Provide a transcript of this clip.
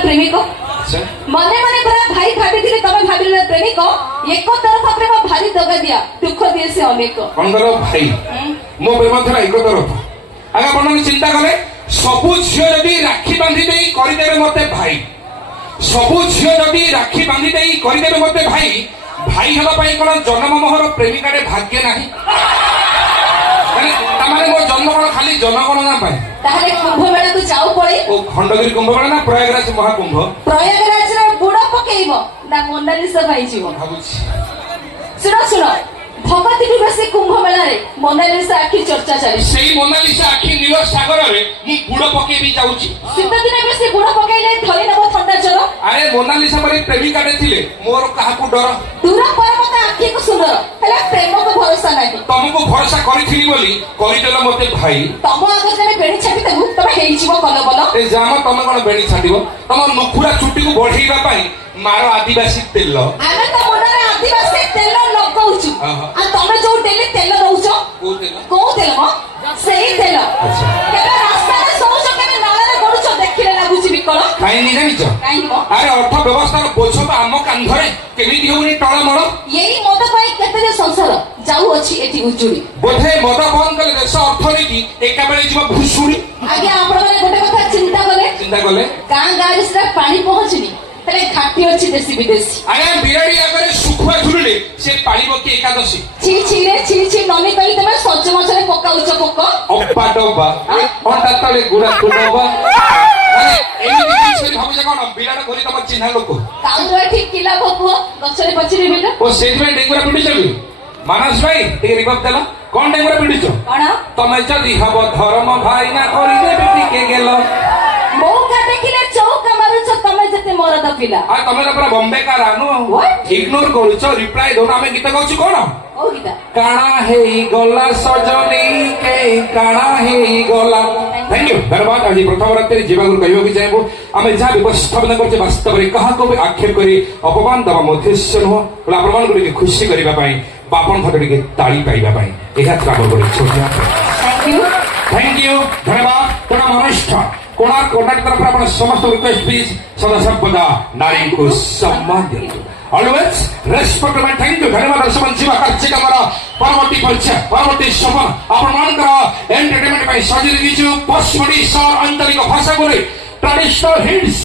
प्रेमिक मने मने पूरा भाई भाभी दिले तमे भाभी प्रेमिक एक तरफा प्रेम भारी दगा दिया दुख दिए से अनेक कौन करो भाई मो प्रेम थरा एक तरफ आगे मन चिंता कले सबु झियो जदि राखी बांधी देई करदेबे मते भाई सबु झियो जदि राखी बांधी देई करदेबे मते भाई भाई हवा पाई कोन जन्म मोहर प्रेमिका रे भाग्य नाही तामाने मो जन्म कोन खाली जनगण ना पाए ताहले कुंभ मेला तू जाऊ पड़े ओ खंडगिरी कुंभ मेला ना प्रयागराज महाकुंभ प्रयागराज रे बुड़ा पकेइबो ना मोनालिसा भाई जीवो भाबुछि सुनो सुनो भगवती दिवस कुंभ मेला रे मोनालिसा आखि चर्चा चली सेई मोनालिसा आखि नील सागर रे मु बुड़ पके भी जाउछि शीत दिन में से बुड़ा पकेइले धरि नबो ठंडा जरो अरे मोनालिसा परे प्रेमिका रे थिले मोर काहा को डर दूर पर मत आखि को सुंदर हेला प्रेम को भरोसा नाही तुमको भरोसा करिथिली बोली करिदेला मते भाई तम आगे जने बेणी छाटी देबु तमे हेइ जीवो कल बल ए जाम तमे कोन बेणी छाटिबो तम नुखुरा चुटी को बढ़ेइबा पई मारो आदिवासी तेल आमे तो मोनारे आदिवासी तेल लगाउछु आ तमे जो तेल तेल दउछो को तेल म सेही तेल केबे रास्ता रे सोचो केबे नाला रे गडुछो देखिले लागुछि बिकल काई नि जानिछ काई म अरे अर्थ व्यवस्था रो बोझ तो आम कांधरे केमिति होनी टळा मळ यही मद पाई केते जे संसार जाऊ अछि एठी उजुड़ी बोधे मद बंद कले देश अर्थनीति एका बेले जीव भुसुड़ी आगे आपण माने गोटे कथा चिंता कले गां गां रे से पानी पहुंचनी तले घाटी अछि देशी विदेशी आया बिराड़ी आगरे सुखुआ झुलले से पालिबो की एकादशी छी छी नमी कहि तमे सज्ज मछले पकाउछ पक अपाटबा अंटा तले गुरा तुडबा अरे एमिति से भाबुजा कोन बिराड़ कोली तम चिन्हा लोक काउरा ठीक किला भपुओ गछरे पछरे बेटा ओ सेजमे डेंगुरा पिटी चली मानस भाई ते रिकप देला कोन डेंगुरा पिटीचो कोन तमे जदी हबो धर्म भाई ना करि दे बेटी के गेलो मौका देखिले चौका मारुछ तमे जते मरद पिला आ तमे ना पूरा बॉम्बे का रानो इग्नोर करूछ रिप्लाई दोना हमें गीत गाउछ कोन ओ गीता काना हेई गला सजनी के काना हेई गला थैंक यू धन्यवाद आज प्रथम रात्रि जीवागुरु कहबो कि चाहबो आमे जा व्यवस्थापन करछे वास्तव रे कहा को आक्षेप करी अपमान दबा मध्यस्थ न होला प्रमाण गुडी खुशी करिबा पई बापन फटडी के ताली पाइबा पई एहा काम करी छोटिया थैंक यू धन्यवाद तोरा मनुष्य कोणार्क कोणार्क तरफ आपण समस्त रिक्वेस्ट प्लीज सदा सर्वदा नारी को सम्मान दियु always respect my thank you धन्यवाद दर्शक जीवा कार्यक्रम परवर्ती परिचय परवर्ती सफल आपण मानकर एंटरटेनमेंट पई सजी दिछु पश्चिमी सर आंतरिक भाषा बोले ट्रेडिशनल हिट्स